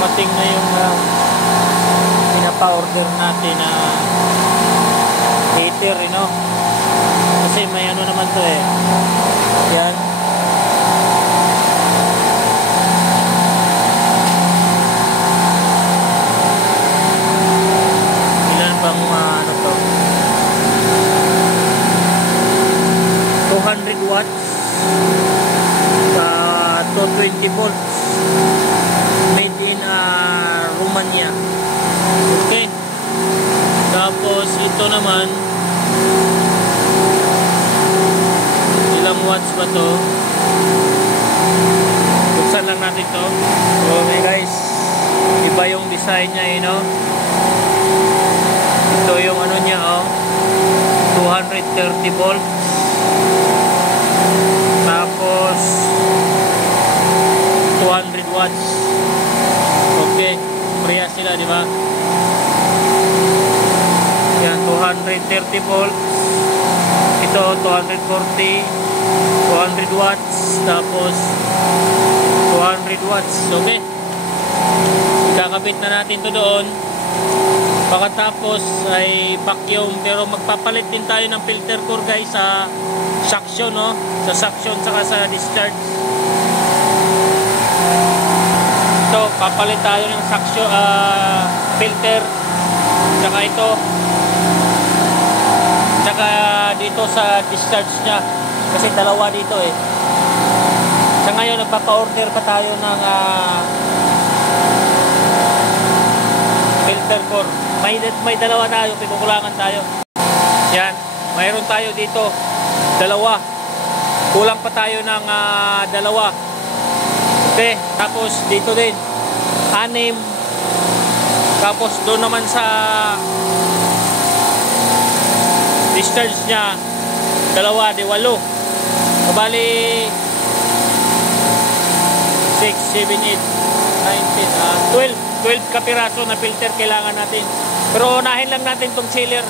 dumating na yung pinapa-order natin na heater, you know? Kasi may ano naman to eh. Yan. Ilan bang ano to? 200 watts to 20 volts. Made in Romania. Okay. Tapos ito naman, ilang watts ba to? Buksan lang natin to. Okay guys, iba yung design niya, you know? Ito yung ano niya, oh, 230 volts. Tapos 200 watts. Okay, pareha sila, di ba? Yan, 230 volts. Ito 240, 200 watts, tapos 200 watts. Okay, ikakabit na natin to doon. Pagkatapos ay vacuum, pero magpapalit din tayo ng filter core guys sa suction, no? Sa suction saka sa discharge. Ito, papalit tayo ng suction filter, saka ito, saka dito sa discharge nya, kasi dalawa dito eh. Sa ngayon nagpapa-order pa tayo ng filter core. May dalawa tayo, pikukulangan tayo. Yan, mayroon tayo dito dalawa, kulang pa tayo ng dalawa. Okay, tapos dito din 6. Tapos doon naman sa discharge nya dalawa, di 8. Kabali 6, 7, 8, 9, 10, 12 kapiraso na filter kailangan natin. Pero unahin lang natin tong sealer.